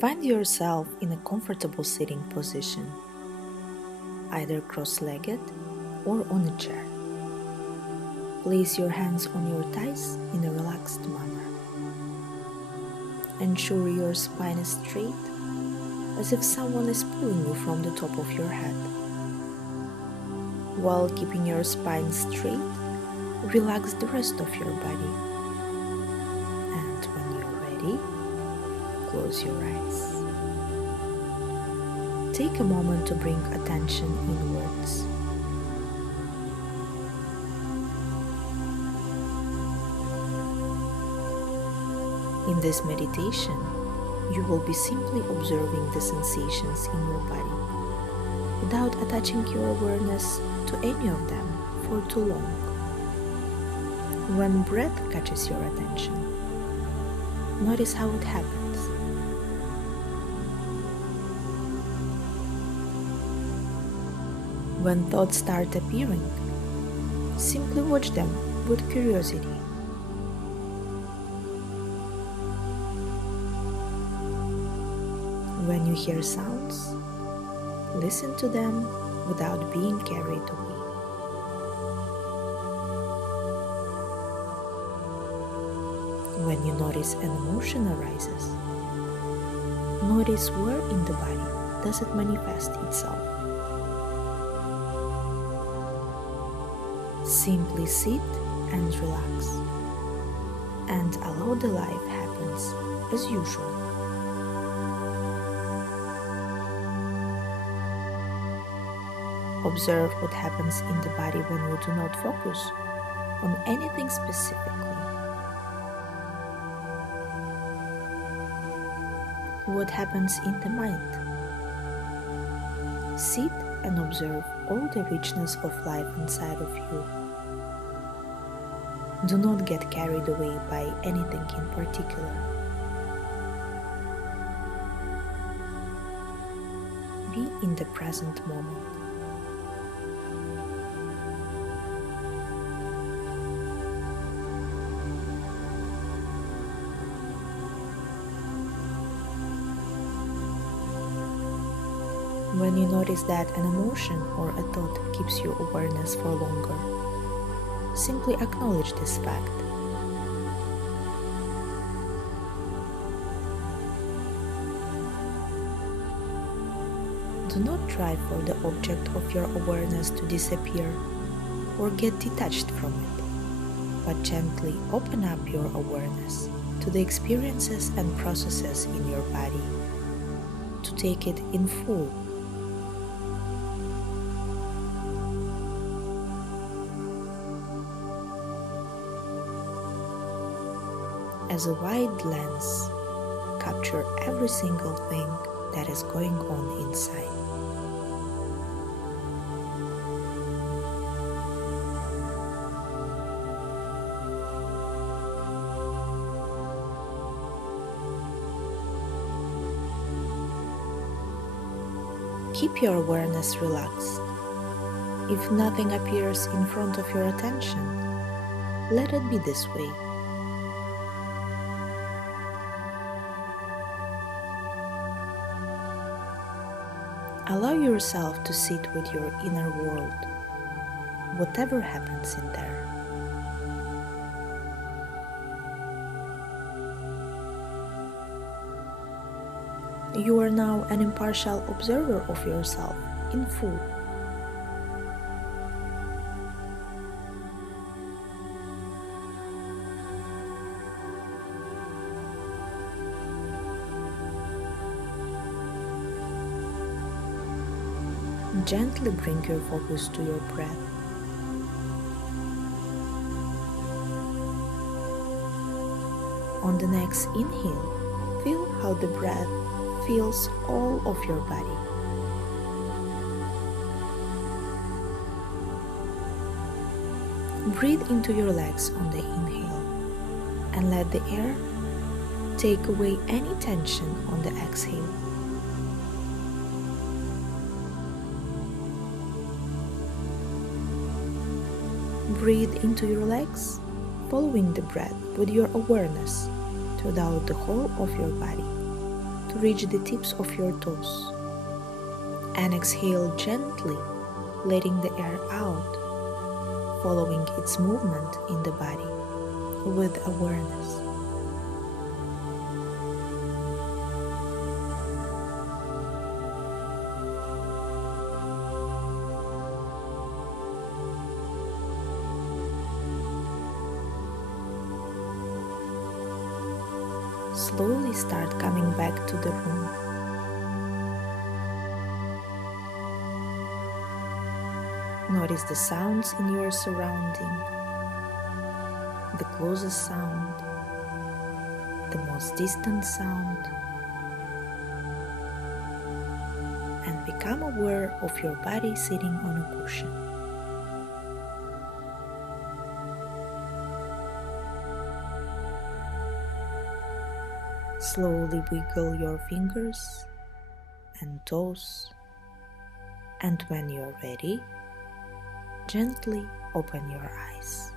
Find yourself in a comfortable sitting position, either cross-legged or on a chair. Place your hands on your thighs in a relaxed manner. Ensure your spine is straight, as if someone is pulling you from the top of your head. While keeping your spine straight, relax the rest of your body. And when you're ready, close your eyes. Take a moment to bring attention inwards. In this meditation, you will be simply observing the sensations in your body without attaching your awareness to any of them for too long. When breath catches your attention, notice how it happens. When thoughts start appearing, simply watch them with curiosity. When you hear sounds, listen to them without being carried away. When you notice an emotion arises, notice where in the body does it manifest itself. Simply sit and relax, and allow the life happens as usual. Observe what happens in the body when you do not focus on anything specifically. What happens in the mind? Sit and observe all the richness of life inside of you. Do not get carried away by anything in particular. Be in the present moment. When you notice that an emotion or a thought keeps your awareness for longer, simply acknowledge this fact. Do not try for the object of your awareness to disappear or get detached from it, but gently open up your awareness to the experiences and processes in your body, to take it in full. As a wide lens, capture every single thing that is going on inside. Keep your awareness relaxed. If nothing appears in front of your attention, let it be this way. Allow yourself to sit with your inner world, whatever happens in there. You are now an impartial observer of yourself in full. Gently bring your focus to your breath. On the next inhale, feel how the breath fills all of your body. Breathe into your legs on the inhale and let the air take away any tension on the exhale. Breathe into your legs, following the breath with your awareness throughout the whole of your body, to reach the tips of your toes. And exhale gently, letting the air out, following its movement in the body with awareness. Slowly start coming back to the room. Notice the sounds in your surrounding, the closest sound, the most distant sound, and become aware of your body sitting on a cushion. Slowly wiggle your fingers and toes, and when you're ready, gently open your eyes.